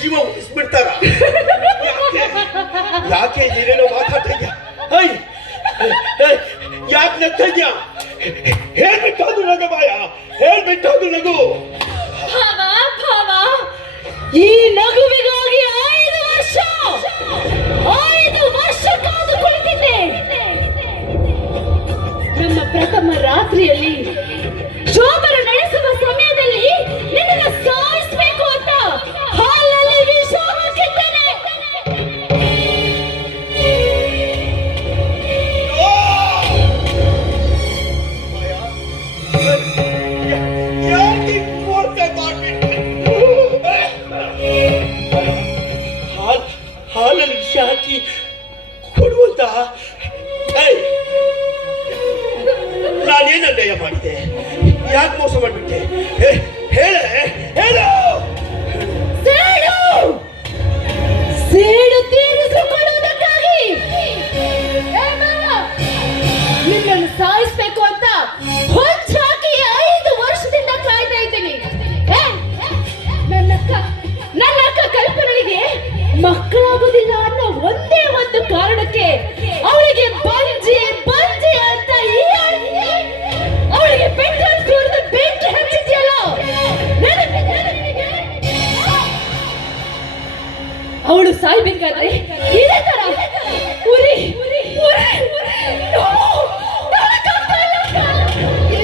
ಜೀವ ಉಳಿಸ್ಬಿಡ್ತಾರ? ಯಾಕೆ ನೀನೇನೋ ಮಾತಾಡ್ತಾ ಇದ್ಯಾ? ಯಾಕೆ ನಗ್ತಾ ಇದ್ಯಾ? ಹೇಳ್ಬಿಟ್ಟು ನಗು ಮಾಯ, ಹೇಳ್ಬಿಟ್ಟು ನಗು. ಈ ನಗುವಿಗಾಗಿ 5 ವರ್ಷ ಕಾದು ಕುಳಿತಿದ್ದೆ. ನನ್ನ ಪ್ರಥಮ ರಾತ್ರಿಯಲ್ಲಿ ಶೋಭನ ನಡೆಸುವ ಸಮಯದಲ್ಲಿ ನಿನ್ನನ್ನು ಸಾಯಿಸಬೇಕು ಅಂತ ಹಾಲಲ್ಲಿ ವಿಷ ಹಾಕಿದ್ದೇನೆ. ಹಾಲಲ್ಲಿ ವಿಷ ಹಾಕಿ ಕೊಡುವಂತ ನಾನೇನು ಅನ್ಯಾಯ ಮಾಡಿದೆ? ಯಾಕೆ ಮೋಸ ಮಾಡಿಬಿಟ್ಟೆ? ಹೇಳ ಹೇಳು. ಸೇಡು ತೀರಿಸಿಕೊಳ್ಳುವುದಕ್ಕಾಗಿ ನಿನ್ನನ್ನು ಸಾಯಿಸಬೇಕು ಅಂತ ಹೊಂಚಾಕಿ 5 ವರ್ಷದಿಂದ ಕಾಯ್ತಾ ಇದ್ದೀನಿ. ನನ್ನ ಅಕ್ಕ ಕಲ್ಪನೆಗೆ ಮಕ್ಕಳಾಗುವುದಿಲ್ಲ ಅನ್ನೋ ಒಂದೇ ಒಂದು ಕಾರಣಕ್ಕೆ ಅವಳಿಗೆ ಬಂಜಿ ಅಂತ ಅವಳಿಗೆ ಬೆಂಕಿ ಹಚ್ಚಿದ್ಯಲ್ಲ. ಅವಳು ಸಾಯ್ಬೇಕಾದ್ರೆ ಇದೇ ತರ ಉರಿ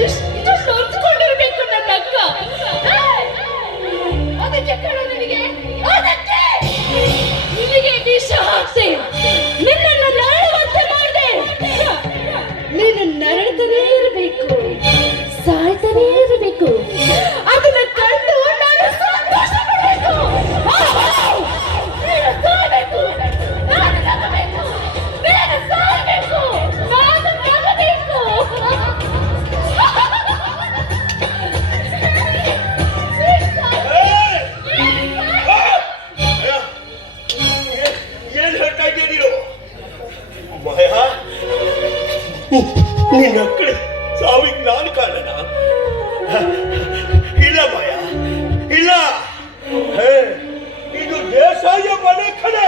ಎಷ್ಟು ನೊಂದ್ಕೊಂಡಿರ್ಬೇಕು ನನ್ನ ಅಕ್ಕ. ಅದಕ್ಕೆ ನಿನಗೆ ವಿಷ ಹಾಕ್ತೆ, ನಿನ್ನನ್ನು ನರಳುವಂತೆ ಮಾಡಿದೆ. ನೀನು ನರಳ್ತಾನೇ ಇರಬೇಕು, ಸಾಯ್ತಾನೇ ಇರಬೇಕು. ಅದನ್ನ ಕಂಡು ನಾನು ಸಂತೋಷ ಪಡಬೇಕು. ನೀನು ಸಾಯ್ಬೇಕು, ನಾನು ನಗಬೇಕು. ನೀನು ಸಾಯ್ಬೇಕು, ನಾನು ನಗಬೇಕು. ನಿನ್ನ ಕಡೆ ಸಾವಿಗೆ ನಾನು ಕಾರಣ? ಇಲ್ಲ ಮಾಯ, ಇಲ್ಲ. ಇದು ದೇಸಾಯ ಮನೆ ಕಡೆ.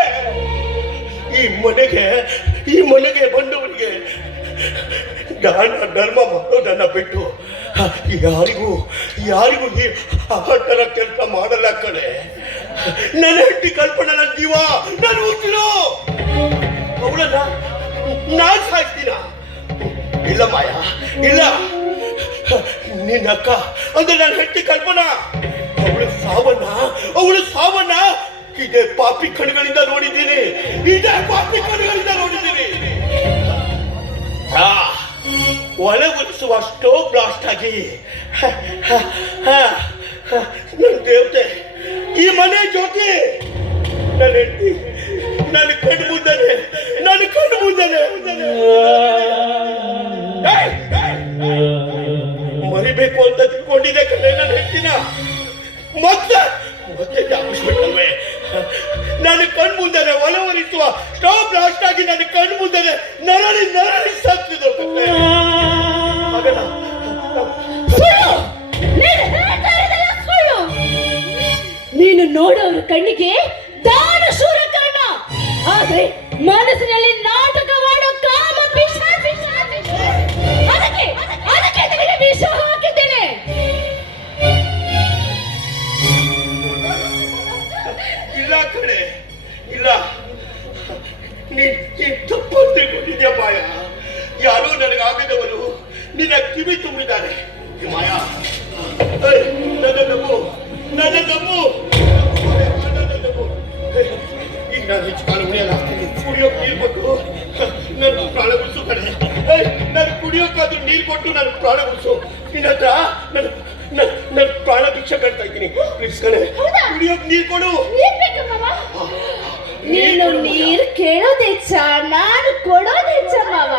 ಈ ಮನೆಗೆ ಬಂದವರಿಗೆ ದಾನ ಧರ್ಮ ಮಾಡೋದನ್ನ ಬಿಟ್ಟು ಯಾರಿಗೂ ಈ ತರ ಕೆಲಸ ಮಾಡಲ್ಲ ಕಡೆ. ನನ್ನ ಹೆಂಡತಿ ಕಲ್ಪನೆ, ನನ್ನ ಜೀವ, ನಾನು ಉಸಿರು, ಅವಳನ್ನ ನಾನು ಸಾಯ್ತೀನ? ಇಲ್ಲ ಮಾಯ, ಇಲ್ಲ. ನಿನ್ನ ಅಕ್ಕ ಅಂದ್ರೆ ನನ್ನ ಹೆಂಡತಿ ಕಲ್ಪನಾ, ಅವಳ ಸಾವನ್ನ ಇದೇ ಪಾಪಿ ಕಣ್ಗಳಿಂದ ನೋಡಿದ್ದೀನಿ. ಒಳಗುರಿಸುವ ಸ್ಟೋವ್ ಬ್ಲಾಸ್ಟ್ ಆಗಿ ನನ್ನ ದೇವತೆ, ಈ ಮನೆ ಜ್ಯೋತಿ, ನನ್ನ ಹೆಂಡತಿ ನನ್ನ ಕಣ್ಣು ಮುಂದನೆ ಮರಿಬೇಕು ಅಂತ ತಿಳ್ಕೊಂಡಿದ್ದೆ ಕಡೆ ನನ್ನ ಹೆಂಡತಿನ. ಮತ್ತೆ ಜ್ಞಾಪಿಸ್ಬಿಟ್ಟಲ್ವೇ? ನನ್ನ ಕಣ್ಣು ಮುಂದನೆ ಒಳವರಿಸುವ ಸ್ಟೋವ್ ಬ್ಲಾಸ್ಟ್ ಆಗಿ ನನ್ನ ಕಣ್ಣು ಮುಂದನೆ ನರಳಿ ಸಾಕ್ತಿದ್ರು. ನೀನು ನೋಡೋರ ಕಣ್ಣಿಗೆ ದಾನ ಶೂರ ಕಾರಣ, ಆದ್ರೆ ಮನಸ್ಸಿನಲ್ಲಿ ನಾಟಕವಾಡೋ ಕಾಮ ಅದಕ್ಕೆ ನಿನಗೆ ವಿಷ ಹಾಕಿದ್ದೇನೆ. ಇಲ್ಲ ಕಡೆ, ಇಲ್ಲ. ನೀನ್ ತಪ್ಪು ತಿಳ್ಕೊಂಡಿದ್ಯಾ ಮಾಯ. ಯಾರೋ ನನಗಾಗದವರು ನಿನ್ನ ಕಿವಿ ತುಂಬಿದ್ದಾರೆ ಮಾಯ. ನನ್ನ ನಂಬು. ಈಗ ನಾನು ಹೆಚ್ಚು ಕಾಲ ಉಳಿಯಲ್ಲ. ಕುಡಿಯೋಕೆ ನೀರು ಕೊಟ್ಟು ನನ್ನ ಪ್ರಾಣ ಉಳಿಸು ಕಡೆ. ನಾನು ಕುಡಿಯೋಕ್ಕಾದ್ರೂ ನೀರು ಕೊಟ್ಟು ನನ್ನ ಪ್ರಾಣ ಉಳಿಸು. ನಿನ್ನ ಹತ್ರ ನನ್ನ ಪ್ರಾಣ ಭಿಕ್ಷೆ ಬೇಡ್ತಾ ಇದ್ದೀನಿ. ಪ್ಲೀಸ್ ಕಡೆ, ಕುಡಿಯೋಕೆ ನೀರು ಕೊಡು. ನೀನು ನೀರು ಕೇಳೋದೆಚ್ಚ, ನಾನು ಕೊಡೋದೆಚ್ಚ ಮಾವ.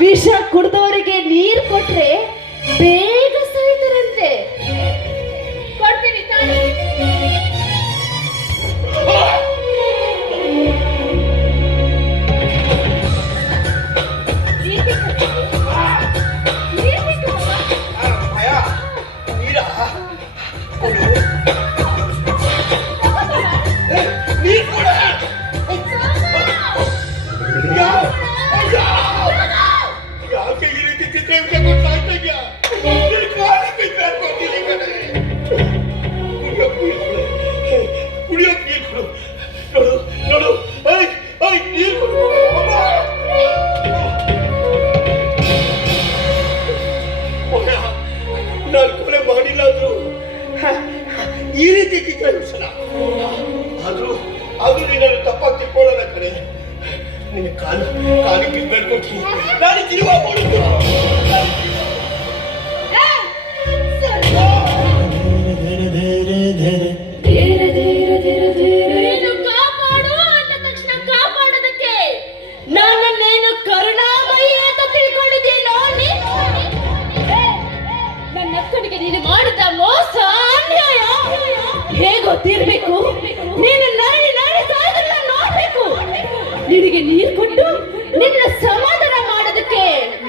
ವಿಷ ಕುಡ್ದವರಿಗೆ ನೀರು ಕೊಟ್ರೆ ಬೇಗ ಸಾಯ್ತಾರಂತೆ. ಕೊಡ್ತೀನಿ ತಾಳಿ. ವಿಷನ. ಆದ್ರೂ ನೀನನ್ನು ತಪ್ಪಾಗಿ ತಿಳ್ಕೊಳ್ಳೋಣ ಕಡೆ. ನಿನ್ನ ಕಾಲಿಗೆ ಬೇಡ್ಕೊಡ್ತೀನಿ, ನಾನು ಜೀವ ಕೊಡುತ್ತೇನೆ. ನೀನು ಕಾಪಾಡು ಅಂದ ತಕ್ಷಣ ಕಾಪಾಡೋದಕ್ಕೆ ನನ್ನನ್ನೇನು ಕರುಣಾಮಯಿ ಅಂತ ತಿಳ್ಕೊಂಡಿದ್ದೀನೋ ನೀನು? ನನ್ನ ಅಕ್ಕನಿಗೆ ನೀನು ಮಾಡಿದ ಮೋಸ ಅನ್ಯಾಯ ಹೇಗೋ ತೀರ್ಬೇಕು. ನೀನು ನರಳಿ ಸಾಯೋದನ್ನ ನೋಡ್ಬೇಕು. ನಿನಗೆ ನೀರು ಕೊಟ್ಟು ನಿನ್ನ ಸಮಾಧಾನ ಮಾಡೋದಕ್ಕೆ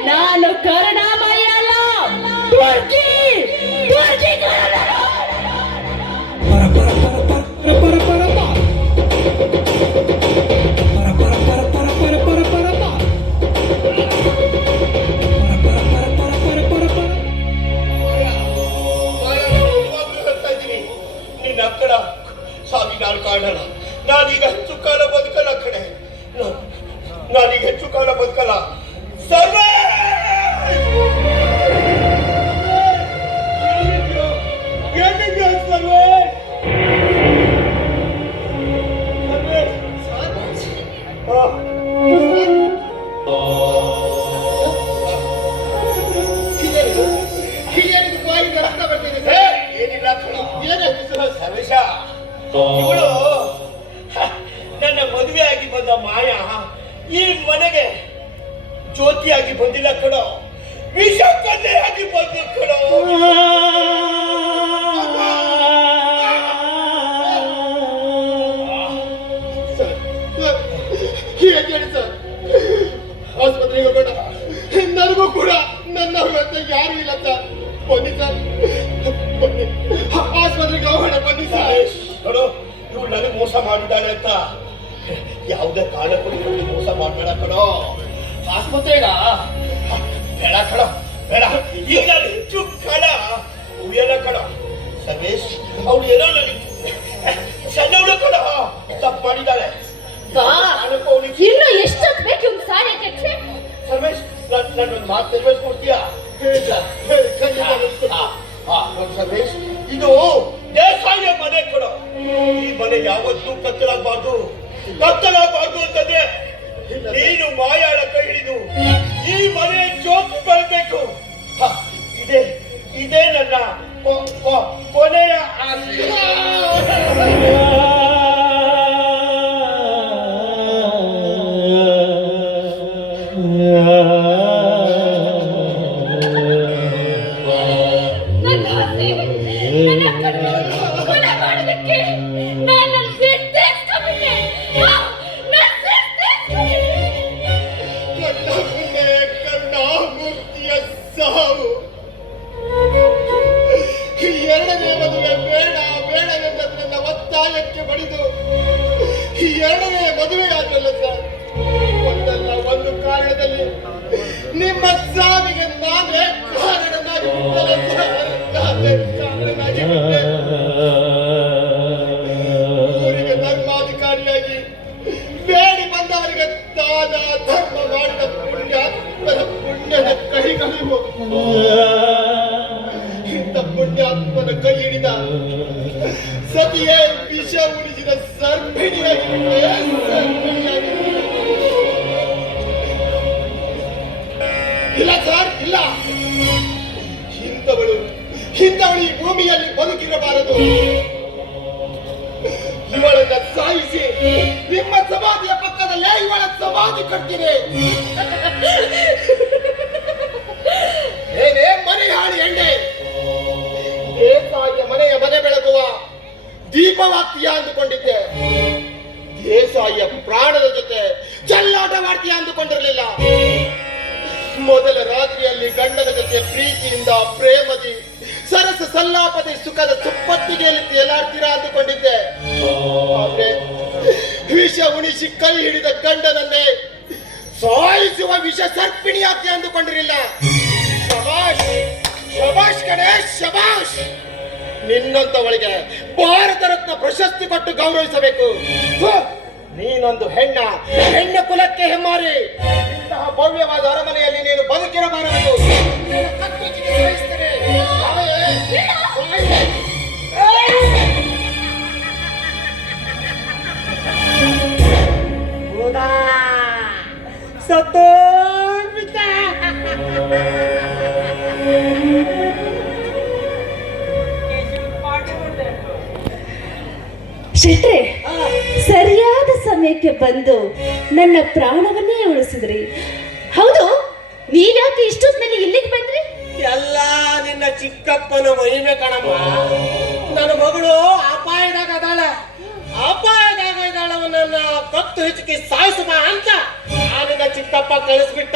ನಾನು ಕರುಣಾಮಯಿ ಅಲ್ಲ, ದುರ್ಗಿ ಕರುಣರು. ನಿನ್ನ ಅಕ್ಕಡ ಸಾಗಿ ನಾನು ಕಾಣಲ್ಲ. ನಾನೀಗ ಹೆಚ್ಚು ಕಾಲ ಬದುಕಲ್ಲ ಕಡೆ. ನಾನೀಗ ಹೆಚ್ಚು ಕಾಲ ಬದುಕಲ್ಲ. ಸರ್ವೇ ಸರ್ವೇಶ, ಇವಳು ನನ್ನ ಮದುವೆ ಆಗಿ ಬಂದ ಮಾಯಾ ಈ ಮನೆಗೆ ಜ್ಯೋತಿಯಾಗಿ ಬಂದಿಲ್ಲ ಕಣೋ, ವಿಷ ಕನ್ನೆಯಾಗಿ ಬಂದು ಕಣೋ. ಆಸ್ಪತ್ರೆಗೆ ಹೋಗೋಣ. ನನಗೂ ಕೂಡ ನನ್ನವ್ರು ಅಂತ ಯಾರು ಇಲ್ಲ ಸರ್. ಬನ್ನಿ ಸರ್, ಬನ್ನಿ ಆಸ್ಪತ್ರೆಗೆ ಹೋಗೋಣ. ಬನ್ನಿ ಸರ್. ನೋಡು, ಇವಳು ನನಗೆ ಮೋಸ ಮಾಡಿದ್ದಾಳೆ ಅಂತ ಯಾವುದೇ ಕಾರಣಕ್ಕೂ ಇವಳು ಮೋಸ ಮಾಡ್ಬೇಡ ಕಣೋ. ಆಸ್ಪತ್ರೆಗ ಬೇಡ ಕಣ, ಬೇಡ. ಈಗ ನಾನು ಹೆಚ್ಚು ಕಾಲ ಉಳಿಯಲ್ಲ ಕಣ ಸರ್ವೇಶ್. ಅವಳು ಏನೋ ನನಗೆ ಸಣ್ಣವಳು ಕಣ, ತಪ್ಪು ಮಾಡಿದ್ದಾಳೆ. ಇನ್ನು ಎಷ್ಟೊತ್ತು ಬೇಕು ಇವ್ನು ಸಾಯಕ್ಕೆ? ಸರ್ವೇಶ್, ನನ್ನೊಂದು ಮಾತು ನೆರವೇರಿಸ್ಕೊಡ್ತೀಯಾ? ಸರ್ವೇಶ್, ಇದು ದೇಸಾಯ ಮನೆ ಕೊಡ. ಈ ಮನೆ ಯಾವತ್ತೂ ಕತ್ತಲಾಗಬಾರ್ದು ಅಂತಂದ್ರೆ ನೀನು ಮಾಯಾಳ ಕೈ ಹಿಡಿದು ಈ ಮನೆ ಜ್ಯೋತಿ ಬೆಳಬೇಕು. ಇದೇ ನನ್ನ ಕೊನೆಯ ಆಸೆ. ಕರುಣಾಮೂರ್ತಿಯ ಸಾವು. ಎರಡನೇ ಮದುವೆ ಬೇಡ ಬೇಡ ಎಂದ ನನ್ನ ಒತ್ತಾಯಕ್ಕೆ ಬಡಿದು ಎರಡನೇ ಮದುವೆ ಆದ್ರಲ್ಲ ಸರ್. ಒಂದಲ್ಲ ಒಂದು ಕಾರಣದಲ್ಲಿ ನಿಮ್ಮ ಸಾವಿಗೆ ನಾನೇ ಕಾರಣನಾಗಿ ಬಿಟ್ಟೆ ಸರ್. ನಾನೇ ಕಾರಣನಾಗಿ ಬಿಟ್ಟೆ. ಊರಿಗೆ ಧರ್ಮಾಧಿಕಾರಿಯಾಗಿ ಬೇಡಿ ಬಂದವರಿಗೆ ದಾನ ಧರ್ಮ ಮಾಡಿದ ಪುಣ್ಯದ ಕೈಗಳಿವು. ಇಂಥ ಪುಣ್ಯಾತ್ಮನ ಕೈ ಹಿಡಿದ ಸತಿಯೇ ವಿಷ ಉಳಿಸಿದ ಸರ್ಪಿಣಿಯಾಗಿರುತ್ತೆ. ಇಲ್ಲ ಸರ್, ಇಲ್ಲ. ಇಂಥವಳು ಈ ಭೂಮಿಯಲ್ಲಿ ಬದುಕಿರಬಾರದು. ಇವಳನ್ನ ಸಾಯಿಸಿ ನಿಮ್ಮ ಸಮಾಧಿಯ ಪಕ್ಕದಲ್ಲೇ ಇವಳ ಸಮಾಧಿ ಕಟ್ತೀನಿ. ಏನೇ ಮನೆ ಹಾಳಿ ಎಣ್ಣೆ, ದೇಸಾಯಿಯ ಮನೆಯ ಮನೆ ಬೆಳಗುವ ದೀಪವಾಗ್ತೀಯ ಅಂದುಕೊಂಡಿದ್ದೆ. ದೇಸಾಯಿಯ ಪ್ರಾಣದ ಜೊತೆ ಚೆಲ್ಲಾಟ ಮಾಡ್ತೀಯ ಅಂದುಕೊಂಡಿರಲಿಲ್ಲ. ಮೊದಲ ರಾತ್ರಿಯಲ್ಲಿ ಗಂಡನ ಜೊತೆ ಪ್ರೀತಿಯಿಂದ ಪ್ರೇಮದಿ ಸರಸ ಸಲ್ಲಾಪದಿ ಸುಖದ ಸುಪ್ಪತ್ತಿಗೆಯಲ್ಲಿ ತೇಲಾಡ್ತೀರಾ ಅಂದುಕೊಂಡಿದ್ದೆ. ಆದ್ರೆ ವಿಷ ಉಣಿಸಿ ಕೈ ಹಿಡಿದ ಗಂಡನನ್ನೇ ಸಾಯಿಸುವ ವಿಷ ಸರ್ಪಿಣಿಯಾಗ್ತಿ ಅಂದುಕೊಂಡಿರಲಿಲ್ಲ. ಶಬಾಷ್ ಶಬಾಷ್ ಗಣೇಶ್ ಶಬಾಷ್. ನಿನ್ನಂತವಳಿಗೆ ಭಾರತ ರತ್ನ ಪ್ರಶಸ್ತಿ ಕೊಟ್ಟು ಗೌರವಿಸಬೇಕು. ನೀನೊಂದು ಹೆಣ್ಣ ಕುಲಕ್ಕೆ ಹೆಮ್ಮಾರಿ. ಇಂತಹ ಭವ್ಯವಾದ ಅರಮನೆಯಲ್ಲಿ ನೀನು ಬದುಕಿರಬಾರದು. ಸತ್ತೋಗ್ಬಿಟ್ಟ. ಶೆಟ್ರೆ, ಸರಿಯಾದ ಸಮಯಕ್ಕೆ ಬಂದು ನನ್ನ ಪ್ರಾಣವನ್ನೇ ಉಳಿಸಿದ್ರಿ. ಹೌದು, ನೀವ್ಯಾಕೆ ಇಷ್ಟೊತ್ತಿನಲ್ಲಿ ಇಲ್ಲಿಗೆ ಬಂದ್ರಿ? ಎಲ್ಲ ನಿನ್ನ ಚಿಕ್ಕಪ್ಪನ ಮಹಿಮೆ ಕಣಮ್ಮ. ನನ್ನ ಮಗಳು ಅಪಾಯದಾಗ ಇದ್ದಾಳ, ನನ್ನ ಕತ್ತು ಹೆಚ್ಚಿಗೆ ಸಾಯಿಸುವ ಅಂತ ಆ ನಿನ್ನ ಚಿಕ್ಕಪ್ಪ ಕಳಿಸ್ಬಿಟ್ಟ.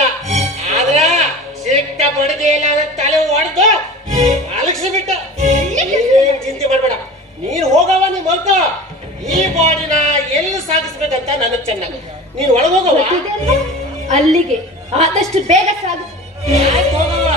ಆದ್ರೆ ಚಿಕ್ಕ ಬಡಿಗೆ ಇಲ್ಲ ತಲೆ ಹೊಡೆದು ಅಲಗಿಸ್ಬಿಟ್ಟ. ಏನ್ ಚಿಂತೆ ಮಾಡ್ಬೇಡ, ನೀನ್ ಹೋಗವ, ನೀ ಮಲ್ಕ. ಈ ಬಾಡಿನ ಎಲ್ಲಿ ಸಾಗಿಸ್ಬೇಕಂತ ನನಗ್ ಚೆನ್ನಾಗಿ. ನೀನ್ ಒಳಗೋಗವ. ಗೊತ್ತಿದೆ ಅಲ್ವಾ? ಅಲ್ಲಿಗೆ ಆದಷ್ಟು ಬೇಗ ಸಾಗಿಸಿ. ಆಯ್ತು, ಹೋಗವ.